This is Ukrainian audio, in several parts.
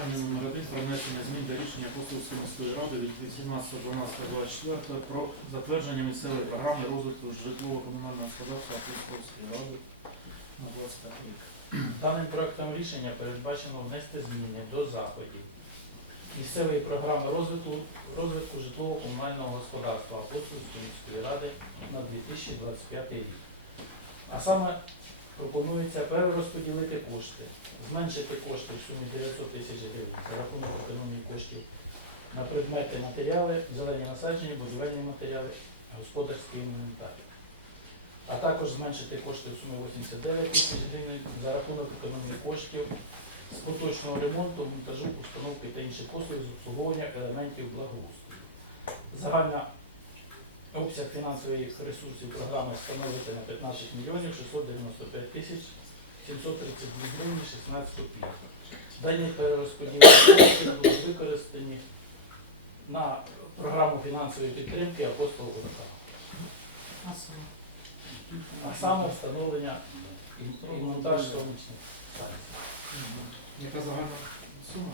Питання номер про внесення змін до рішення Апостольської міської ради від 18.12.24 про затвердження місцевої програми розвитку житлово-комунального господарства Апостольської ради на 25 рік. Даним проектом рішення передбачено внести зміни до заходів місцевої програми розвитку, розвитку житлово-комунального господарства Апостольської міської ради на 2025 рік. А саме пропонується перерозподілити кошти, зменшити кошти в сумі 900 тисяч гривень за рахунок економії коштів на предмети матеріали, зелені насадження, будівельні матеріали, господарський інвентар. А також зменшити кошти в сумі 89 тисяч гривень за рахунок економії коштів з поточного ремонту, монтажу, установки та інших послуг з обслуговування елементів благоустрою. Загальна обсяг фінансових ресурсів програми становиться на 15 мільйонів 695 тисяч 732 гривні 16 копійок. Дані перерозподіли коштів будуть використані на програму фінансової підтримки апостол ВК. А саме встановлення і монтаж сонячних станцій. Яка загальна сума?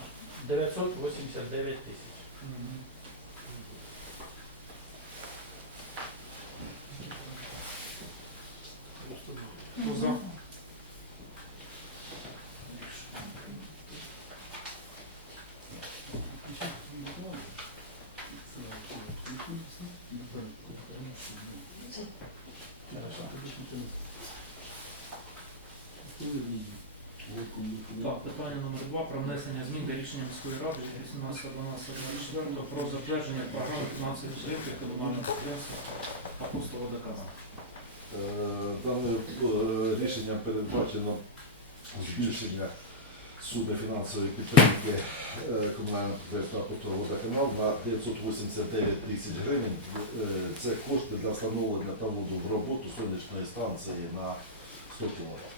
989 тисяч. Хто за? Так, питання номер два про внесення змін до рішення міської ради від 18.12.24 про затвердження програми фінансової підтримки комунального підприємства Апостола Декана. Е, Дане е, рішення передбачено збільшення суми фінансової підтримки е, комунального підприємства «Водоканал» на 989 тисяч гривень. Це кошти для встановлення та вводу в роботу сонячної станції на 100 кВт.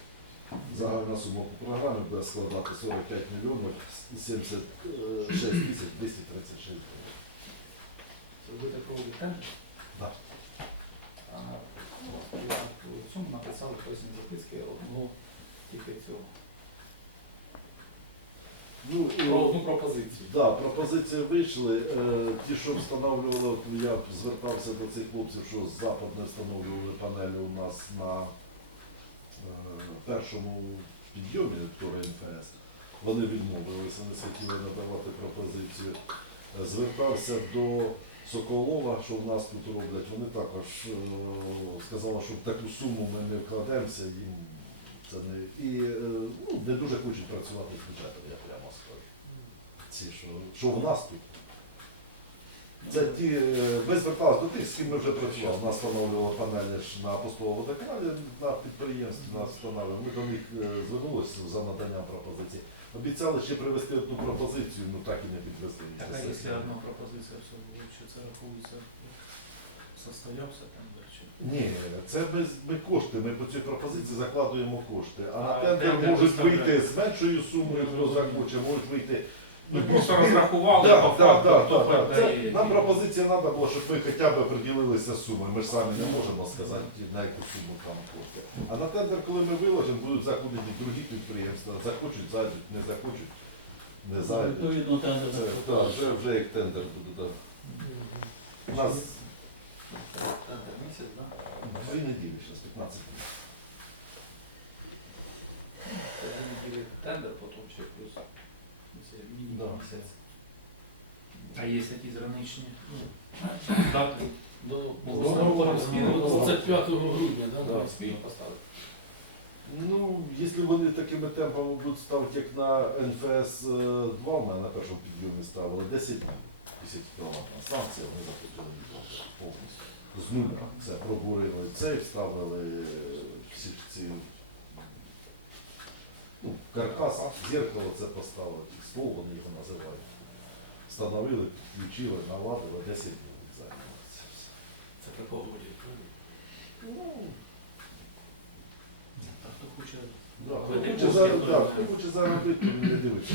Загальна сума по програмі буде складати 45 мільйонів 76 тисяч 236 гривень. Це будете проводити тендер? Так. А, ну, Я в цьому записки одну тільки цього. Ну, і- Про одну пропозицію. Да, пропозиції вийшли. Е, Ті, що встановлювали, от я звертався до цих хлопців, що з западне встановлювали панелі у нас на е, першому підйомі тури НФС. Вони відмовилися, не хотіли надавати пропозицію. Е, Звертався до Соколова, що в нас тут роблять. Вони також е, сказали, що в таку суму ми не вкладемося, їм це не і е, ну, не дуже хочуть працювати з бюджетом, я прямо скажу ці, що, що в нас тут. Це ті, е, ми зверталися до тих, з ким ми вже працювали. Нас встановлювали панелі ж на постовому водоканалі на підприємстві, нас встановлювали. Ми до них е, звернулися за наданням пропозицій. Обіцяли ще привезти одну пропозицію, ну так і не підвезли. Так, а якщо одна пропозиція все було, чи це рахується, состоявся тендер, чи? Ні, це ми, ми кошти, ми по цій пропозиції закладуємо кошти. А на А тендер тендер можуть вийти з меншою сумою, хто захоче, можуть вийти Ну, просто розрахували Да, по да, факту, да, хто да, да. Це, передає. нам пропозиція треба було, щоб ми хоча б приділилися сумою. Ми ж самі не можемо сказати, на яку суму там кошти. А на тендер, коли ми виложимо, будуть заходити другі підприємства. Захочуть, зайдуть, не захочуть, не зайдуть. Відповідно, тендер. Це, да, вже, вже як тендер буде. Да. У нас Тендер місяць, так? дві неділі, зараз 15 днів. Дві неділі тендер, потім ще плюс Да. місяць. А є якісь граничні ну, дати? До договору спільно 25 грудня, да, Да, да, спільно поставити. Ну, якщо вони такими темпами будуть ставити, як на НФС 2, у мене на першому підйомі ставили 10 днів. 10 кілометрів станція, вони запустили відео повністю. З нуля. Це пробурили цей, вставили всі ці каркас, зеркало це поставили, стол вони його називають. Встановили, включили, наладили, 10 днів займалося це погоді. Ну, А хто хоче да, хто хоче то да, хто хоче заробити, не дивиться.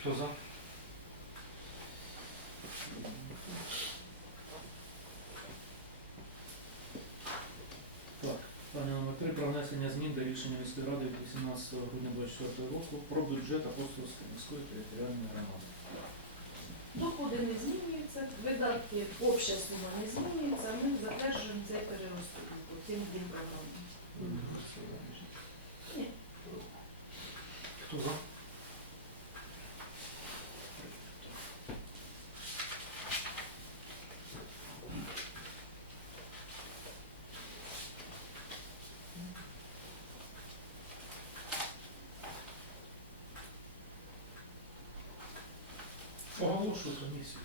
Хто за? Так, питання номер три про внесення змін до рішення міської ради від 18 грудня 2024 року про бюджет Апостольської міської територіальної громади. Доходи не змінюються, видатки, обща сума не змінюється, ми затверджуємо цей перерозподіл по цим двом програмам. Ні. Хто за? Комісію.